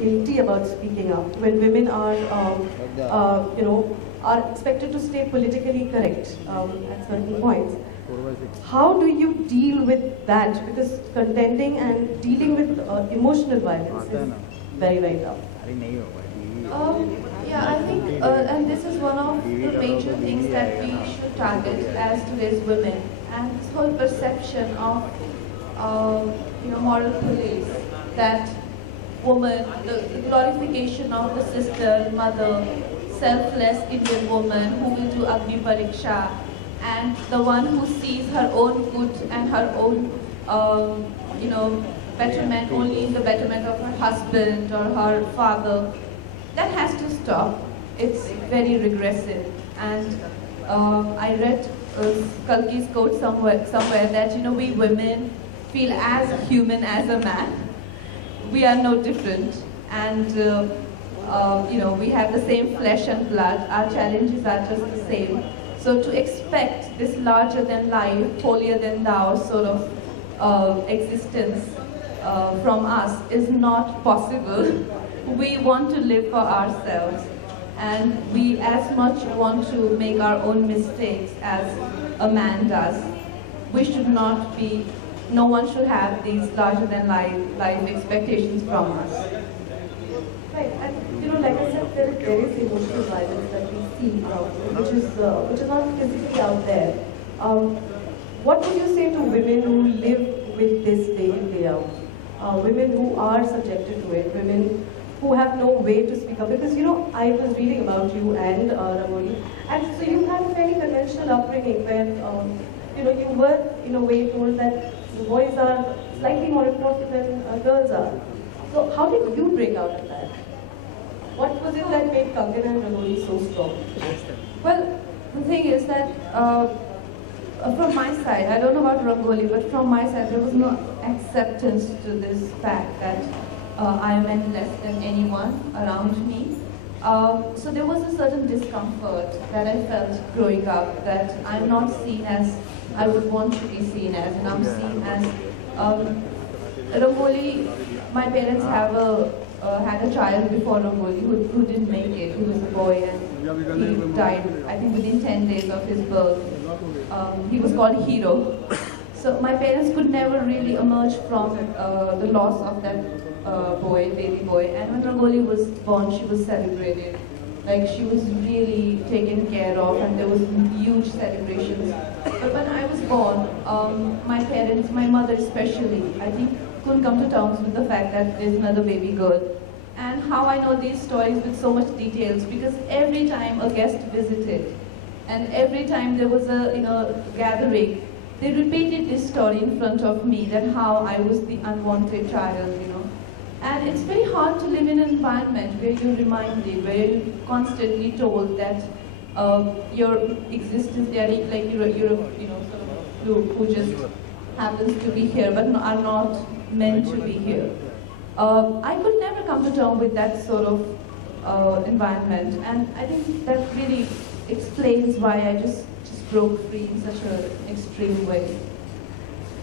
guilty about speaking up when women are, are expected to stay politically correct at certain points. How do you deal with that? Because contending and dealing with emotional violence is very, very tough. Yeah, I think, and this is one of the major things that we should target as today's women, and this whole perception of, moral police, that woman, the glorification of the sister, mother, selfless Indian woman who will do Agni Pariksha, and the one who sees her own good and her own, betterment only in the betterment of her husband or her father. That has to stop. It's very regressive. And I read Kalki's quote somewhere that we women feel as human as a man. We are no different, and we have the same flesh and blood. Our challenges are just the same. So to expect this larger than life, holier than thou sort of existence from us is not possible. We want to live for ourselves, and we as much want to make our own mistakes as a man does. We should not be, no one should have these larger than life expectations from us. Right, and like I said, there is emotional violence that we see, which is not physically out there. What would you say to women who live with this day in, day out? Women who are subjected to it, women who have no way to speak up? Because I was reading about you and Rangoli, and so you had a very conventional upbringing where you were in a way told that boys are slightly more important than girls are. So how did you break out of that? What was it that made Kangana and Rangoli so strong? Well, the thing is that from my side, I don't know about Rangoli, but from my side there was no acceptance to this fact that I am less than anyone around me. So there was a certain discomfort that I felt growing up, that I'm not seen as I would want to be seen as, and I'm seen as Rangoli. My parents had a child before Rangoli who didn't make it. He was a boy and he died, I think, within 10 days of his birth. He was called Hero. So my parents could never really emerge from the loss of that baby boy. And when Rangoli was born, she was celebrated. Like, she was really taken care of, and there was huge celebrations. But when I was born, my parents, my mother especially, I think, couldn't come to terms with the fact that there's another baby girl. And how I know these stories with so much details, because every time a guest visited, and every time there was a gathering, they repeated this story in front of me, that how I was the unwanted child, And it's very hard to live in an environment where you're reminded, where you're constantly told that your existence there, like you're sort of fluke who just happens to be here, but are not meant to be here. I could never come to terms with that sort of environment, and I think that really explains why I just broke free in such an extreme way.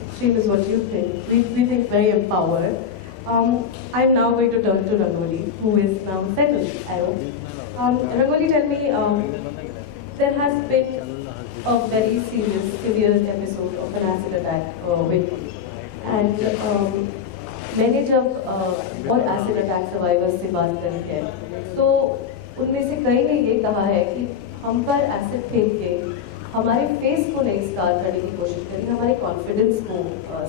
Extreme is what you think. We think very empowered. I'm now going to turn to Rangoli, who is now settled, I hope. Rangoli, tell me, there has been a very severe episode of an acid attack with you. And मैंने जब और acid attack survivors से बात करी है, तो उनमें से कई ने ये कहा है कि हम पर acid फेंक के हमारे फेस को नहीं स्कार करने की कोशिश करी, हमारे कॉन्फिडेंस को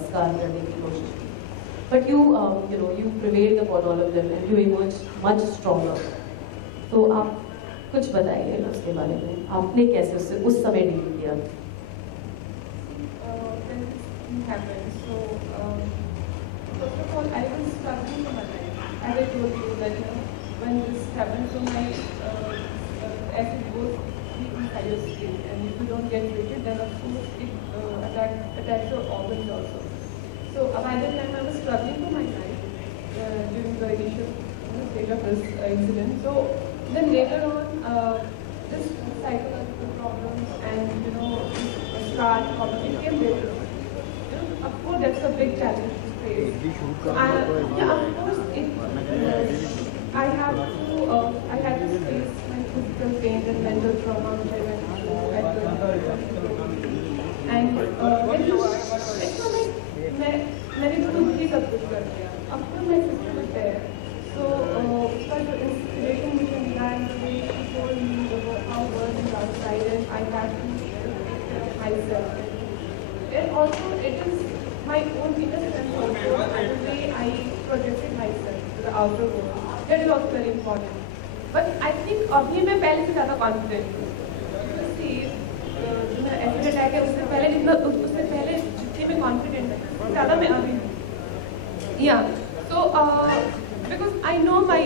स्कार करने की कोशिश की. But you prevailed upon all of them and you emerged much stronger. तो आप कुछ बताइए उसके बारे में, आपने कैसे उससे उस समय डील किया? When this happened, so first of all, I was struggling in my life. As I told you that when this happened, so my acid goes deep inside your skin, and if you don't get treated, then of course it attacks your organs also. So by that time I was struggling for my life during the initial stage of this incident. So then later on, this psychological problems and scar problem, it came later on. Of course, that's a big challenge to face. So of course, it trauma which I went through at the and it's not like मैंने खुद ही सब कुछ कर दिया. Of course my sister was there. So उसका जो inspiration मुझे मिला and the way she told me about how world is outside and I had to take care of myself. And also it is my own weakness and also the way I projected myself to the outer world. That is also very important. But I think अभी मैं पहले से ज़्यादा confident हूँ. See, जो मेरा acid attack है उससे पहले जितने मैं confident हूँ ज़्यादा मैं अभी हूँ. Yeah. So because I know my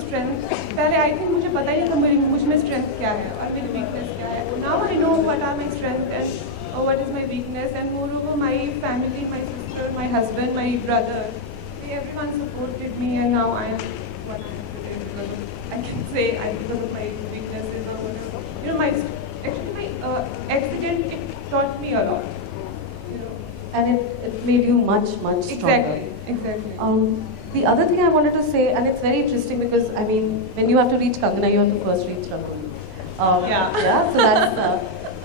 strength. पहले I think मुझे पता ही नहीं था मुझ में strength क्या है और मेरी weakness क्या है. Now I know what are my strengths and what is my weakness, and moreover my family, my sister, my husband, my brother, everyone supported me, and now I am what I am today because I can say because of my weaknesses or whatever. My accident it taught me a lot. And it made you much stronger. Exactly. The other thing I wanted to say, and it's very interesting because I mean, when you have to reach Kangana, you have to first reach Rangoli. Yeah. So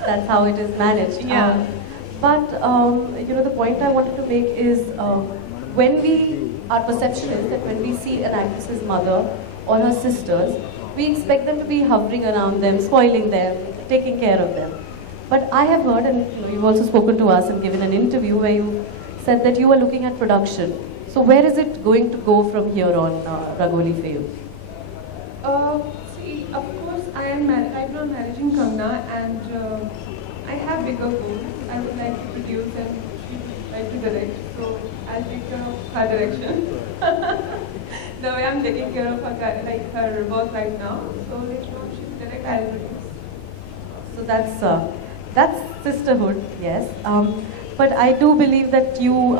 that's how it is managed. Yeah. But the point I wanted to make is our perception is that when we see an actress's mother or her sisters, we expect them to be hovering around them, spoiling them, taking care of them. But I have heard, and you've also spoken to us and given an interview where you said that you were looking at production. So where is it going to go from here on, Rangoli, for you? See, of course, I am right now managing Kangana, and I have bigger goals. I would like to produce and she would like to direct. So I'll take care of her direction. The way I'm taking care of her work right now. So later on she'll direct, I'll produce. So that's sisterhood, yes. But I do believe that you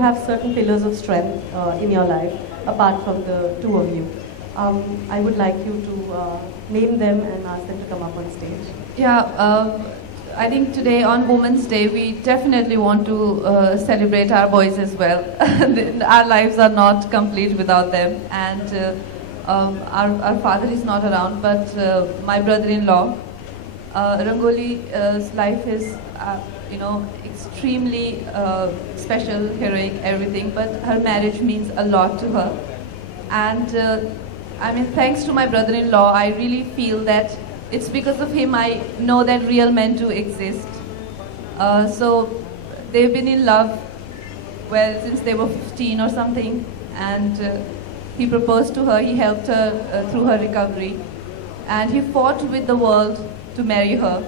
have certain pillars of strength in your life, apart from the two of you. I would like you to name them and ask them to come up on stage. Yeah, I think today on Women's Day we definitely want to celebrate our boys as well. Our lives are not complete without them, and our father is not around, but my brother-in-law, Rangoli's life is extremely special, heroic, everything, but her marriage means a lot to her. And I mean, thanks to my brother-in-law, I really feel that it's because of him I know that real men do exist. So they've been in love, since they were 15 or something, and he proposed to her, he helped her through her recovery, and he fought with the world to marry her,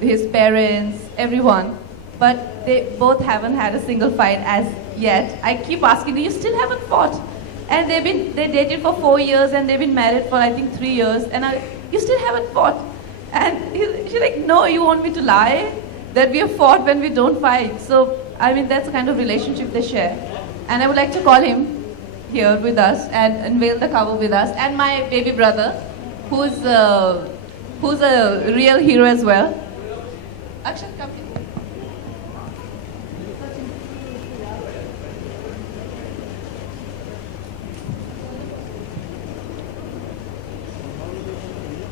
his parents, everyone. But they both haven't had a single fight as yet. I keep asking, you still haven't fought? And they dated for 4 years and they've been married for I think 3 years, and you still haven't fought? And she's like, no, you want me to lie? That we have fought when we don't fight. So, I mean, that's the kind of relationship they share. And I would like to call him here with us and unveil the cover with us. And my baby brother, who's a real hero as well. Akshat, come.